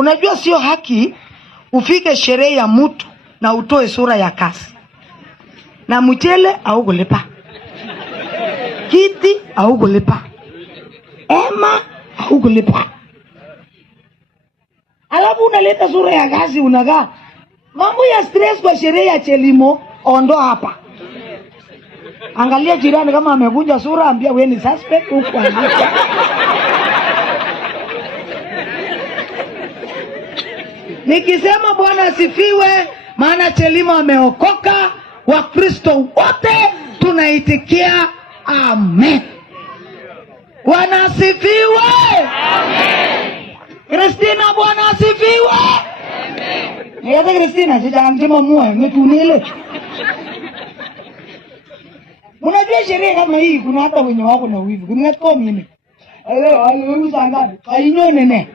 Unajua sio haki ufike sherehe ya mtu na utoe sura ya kasi. Na mchele au kulipa. Kiti au kulipa. Ema au kulipa. Alafu unaleta sura ya kasi unagaa. Mambo ya stress kwa sherehe ya Chelimo ondoa hapa. Angalia jirani kama amekunja sura, ambia wewe ni suspect huko. Nikisema Bwana asifiwe, maana Chelimo ameokoka, Wakristo wote tunaitikia amen. Bwana asifiwe. Amen. Kristina, Bwana asifiwe. Amen. Niyaza Kristina, sijaanjima muwe, nitunile. Unajua sherehe kama hii kuna hata wenye wako na wivu. Kuna kwa mimi. Wewe usanga. Kainyo nene.